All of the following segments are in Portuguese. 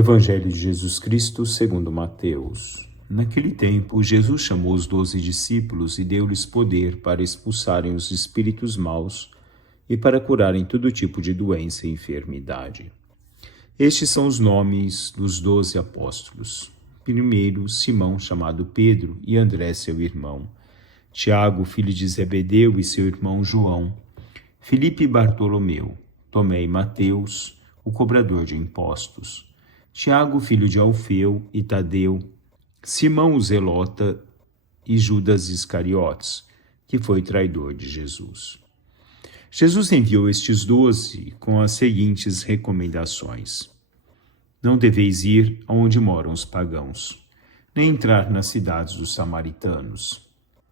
Evangelho de Jesus Cristo segundo Mateus. Naquele tempo, Jesus chamou os 12 discípulos e deu-lhes poder para expulsarem os espíritos maus e para curarem todo tipo de doença e enfermidade. Estes são os nomes dos 12 apóstolos. Primeiro, Simão, chamado Pedro, e André, seu irmão. Tiago, filho de Zebedeu, e seu irmão João. Filipe e Bartolomeu. Tomé e Mateus, o cobrador de impostos. Tiago, filho de Alfeu, e Tadeu. Simão o Zelota e Judas Iscariotes, que foi traidor de Jesus. Jesus enviou estes 12 com as seguintes recomendações: Não deveis ir aonde moram os pagãos, nem entrar nas cidades dos samaritanos.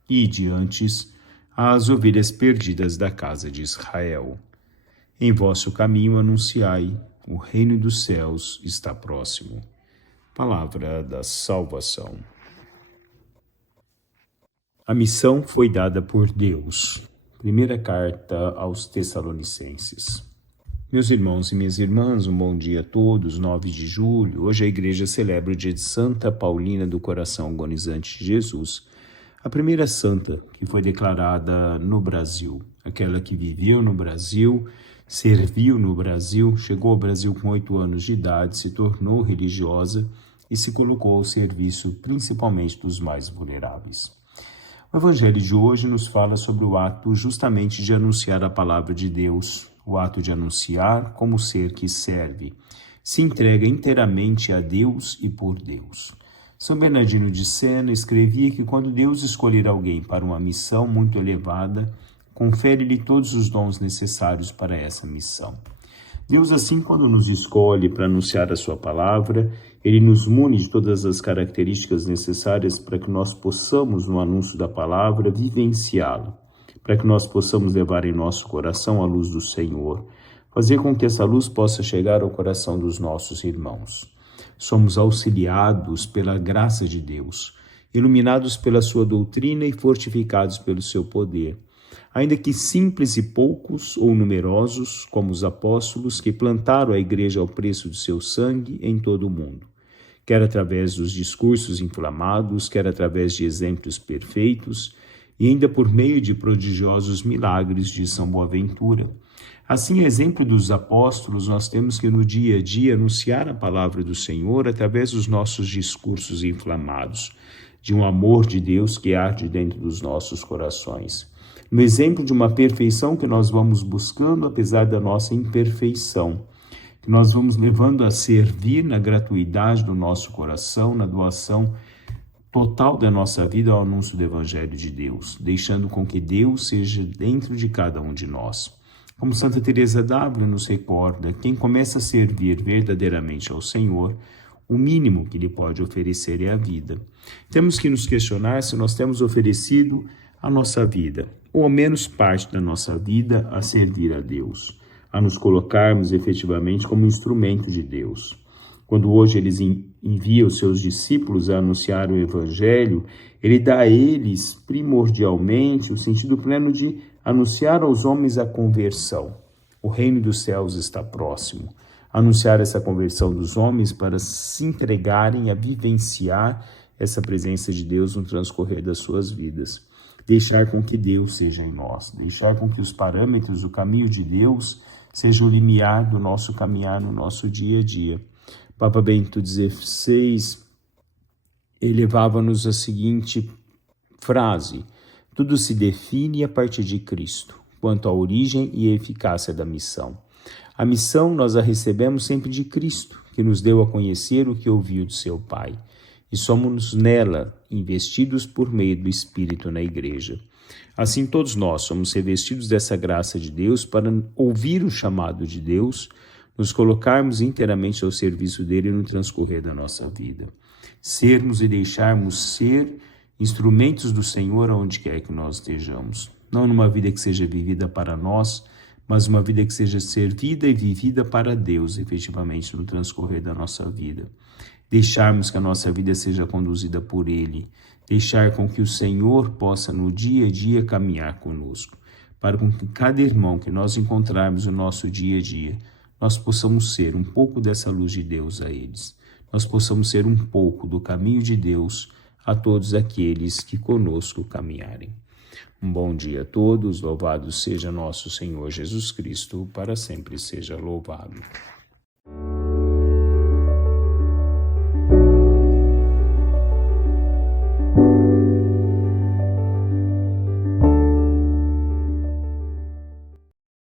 Ide antes às ovelhas perdidas da casa de Israel. Em vosso caminho anunciai: o reino dos céus está próximo. Palavra da salvação. A missão foi dada por Deus. Primeira carta aos Tessalonicenses. Meus irmãos e minhas irmãs, um bom dia a todos. 9 de julho, hoje a igreja celebra o dia de Santa Paulina do Coração Agonizante de Jesus, a primeira santa que foi declarada no Brasil, aquela que viveu no Brasil, serviu no Brasil, chegou ao Brasil com 8 anos de idade, se tornou religiosa e se colocou ao serviço principalmente dos mais vulneráveis. O Evangelho de hoje nos fala sobre o ato justamente de anunciar a palavra de Deus, o ato de anunciar como ser que serve, se entrega inteiramente a Deus e por Deus. São Bernardino de Sena escrevia que quando Deus escolher alguém para uma missão muito elevada, confere-lhe todos os dons necessários para essa missão. Deus, assim, quando nos escolhe para anunciar a sua palavra, Ele nos mune de todas as características necessárias para que nós possamos, no anúncio da palavra, vivenciá-la, para que nós possamos levar em nosso coração a luz do Senhor, fazer com que essa luz possa chegar ao coração dos nossos irmãos. Somos auxiliados pela graça de Deus, iluminados pela sua doutrina e fortificados pelo seu poder. Ainda que simples e poucos ou numerosos, como os apóstolos que plantaram a igreja ao preço do seu sangue em todo o mundo, quer através dos discursos inflamados, quer através de exemplos perfeitos, e ainda por meio de prodigiosos milagres de São Boaventura. Assim, a exemplo dos apóstolos, nós temos que no dia a dia anunciar a palavra do Senhor através dos nossos discursos inflamados, de um amor de Deus que arde dentro dos nossos corações. No exemplo de uma perfeição que nós vamos buscando apesar da nossa imperfeição, que nós vamos levando a servir na gratuidade do nosso coração, na doação total da nossa vida ao anúncio do Evangelho de Deus, deixando com que Deus seja dentro de cada um de nós. Como Santa Teresa d'Ávila nos recorda, quem começa a servir verdadeiramente ao Senhor, o mínimo que lhe pode oferecer é a vida. Temos que nos questionar se nós temos oferecido a nossa vida, ou ao menos parte da nossa vida, a servir a Deus, a nos colocarmos efetivamente como instrumento de Deus. Quando hoje eles envia os seus discípulos a anunciar o Evangelho, ele dá a eles primordialmente o sentido pleno de anunciar aos homens a conversão. O reino dos céus está próximo. Anunciar essa conversão dos homens para se entregarem a vivenciar essa presença de Deus no transcorrer das suas vidas. Deixar com que Deus seja em nós, deixar com que os parâmetros do caminho de Deus sejam o limiar do nosso caminhar no nosso dia a dia. Papa Bento XVI elevava-nos a seguinte frase: tudo se define a partir de Cristo, quanto à origem e eficácia da missão. A missão nós a recebemos sempre de Cristo, que nos deu a conhecer o que ouviu de seu Pai. E somos nela investidos por meio do Espírito na Igreja. Assim, todos nós somos revestidos dessa graça de Deus para ouvir o chamado de Deus, nos colocarmos inteiramente ao serviço dele no transcorrer da nossa vida. Sermos e deixarmos ser instrumentos do Senhor aonde quer que nós estejamos. Não numa vida que seja vivida para nós, mas uma vida que seja servida e vivida para Deus, efetivamente, no transcorrer da nossa vida. Deixarmos que a nossa vida seja conduzida por Ele, deixar com que o Senhor possa no dia a dia caminhar conosco, para com que cada irmão que nós encontrarmos no nosso dia a dia nós possamos ser um pouco dessa luz de Deus a eles. Nós possamos ser um pouco do caminho de Deus a todos aqueles que conosco caminharem. Um bom dia a todos, louvado seja nosso Senhor Jesus Cristo, para sempre seja louvado.